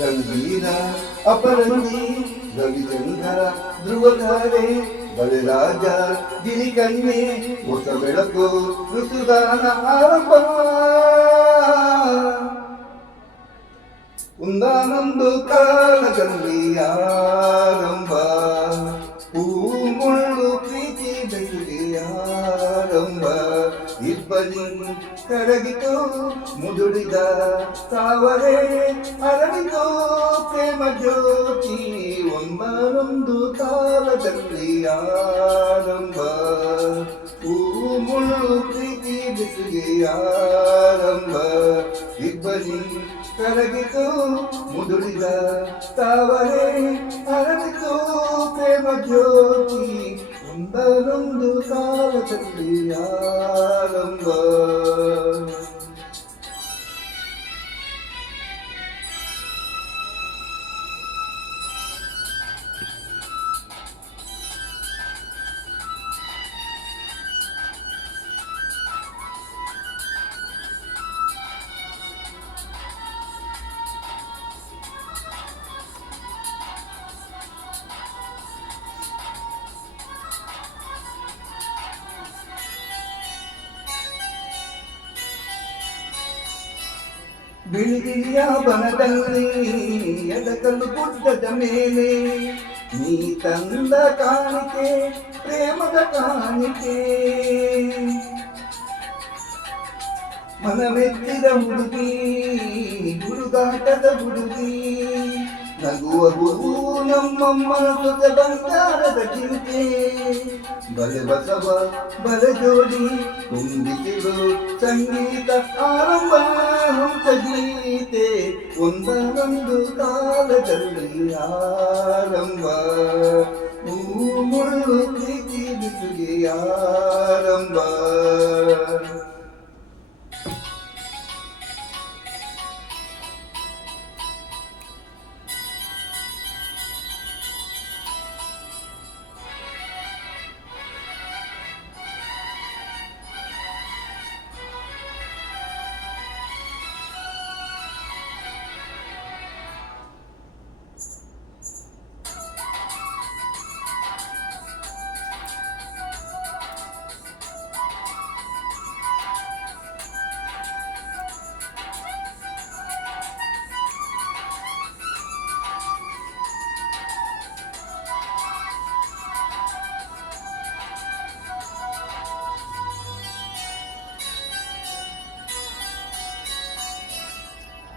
ರಂಗೀನ ಅಪರಂಜಿ ರವಿಚಂದ್ರ ಧ್ರುವತಾರೆ ಬಲಿರಾಜ ಗಿರಿಕನ್ಯೆ ಹೊಸ ಬೆಳಕು ಋತುದಾನ ಆರಂಭ ಒಂದಾನೊಂದು ಕಾಲದಲ್ಲಿ ಆರಂಭ ಮುಳ್ಳು ಪ್ರೀತಿ ಬೆಸುಗೆಯಾರಂಭ ಇಬ್ಬನಿ ಕರಗಿತು ಮುದುಡಿದ ತಾವರೆ ಅರಳಿತು ಪ್ರೇಮ ಜ್ಯೋತಿ ಒಂದಾನೊಂದು ಕಾಲದಲ್ಲಿ ಆರಂಭ ಮುಳ್ಳು ಪ್ರೀತಿ ಬೆಸುಗೆಯಾರಂಭ ಇಬ್ಬನಿ ಕರಗಿತು ಮುದುಡಿದ ತಾವರೆ ಅರಳಿತು ಪ್ರೇಮ ಜ್ಯೋತಿ ಒಂದರೊಂದು ಕಾಲದಲ್ಲಿ ಆರಂಭ ಬಿಳಿಗಿರಿಯ ಬನದಲ್ಲಿ ಎಡಕಲ್ಲು ಗುಡ್ಡದ ಮೇಲೆ ನೀ ತಂದ ಕಾಣಿಕೆ ಪ್ರೇಮದ ಕಾಣಿಕೆ ಮನವೆತ್ತಿದ ಹುಡುಗಿ ಹುಡುಗಾಟದ ಹುಡುಗಿ ನಗುವ ಹೂವು ನಮ್ಮಮ್ಮನ ಸುತ್ತ ಬಂಗಾರದ ಚಿಂತೆ ಬಲೆ ಬಸವ ಬಲೆ ಜೋಡಿ ತುಂಬಿಸಿದು ಸಂಗೀತ ಆರಂಭ ಹಂಸ ಗೀತೆ ಒಂದೊಂದು ಕಾಲದಲ್ಲಿ ಆರಂಭ ಮುಳ್ಳು ಪ್ರೀತಿ ಬಿಸುಗೆ ಆರಂಭ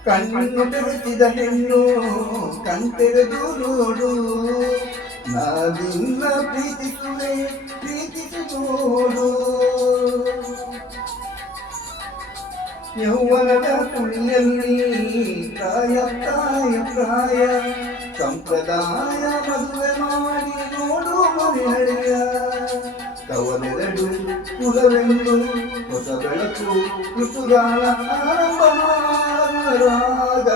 ಕಣ್ಣು ಬೆರೆಸಿದ ಹೆಣ್ಣು ಕಣ್ತೆರೆದು ನೋಡು ನಾವಿನ್ನ ಪ್ರೀತಿಸುವೆ ಪ್ರೀತಿಸಿ ನೋಡು ಯೌವನದ ಕುಳಿಯಲ್ಲಿ ಪ್ರಾಯ ಪ್ರಾಯ ಪ್ರಾಯ ಸಂಪ್ರದಾಯ ಮದುವೆ ಮಾಡಿ ನೋಡು ಮನೆಯ ಕವಲೆರಡು ಕುಲವೆಂದು ಹೊಸ ಬೆಳಕು ಋತುಗಾಲ ಆರಂಭ ರಾಗ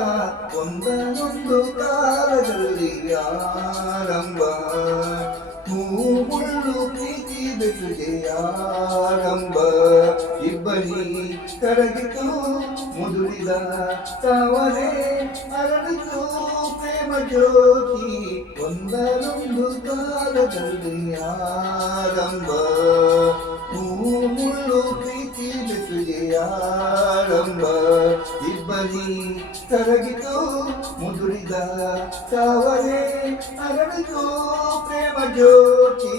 ಒಂದೊಂದು ಕಾಲದಲ್ಲಿ ಆರಂಭ ಮುಳ್ಳು ಪ್ರೀತಿ ಬೆಸುಗೆ ಆರಂಭ ಇಬ್ಬನಿ ಕರಗಿತು ಮುದುಡಿದ ತಾವರೆ ಅರಳಿತು ಪ್ರೇಮ ಜ್ಯೋತಿ ಒಂದೊಂದು ಕಾಲದಲ್ಲಿ ಆರಂಭ ಮುಳ್ಳು ಪ್ರೀತಿ ಬೆಸುಗೆ ಆರಂಭ ಇಬ್ಬನಿ ಕರಗಿತು ಮುದುಡಿದ ತಾವರೆ ಅರಳಿತು ಪ್ರೇಮ ಜ್ಯೋತಿ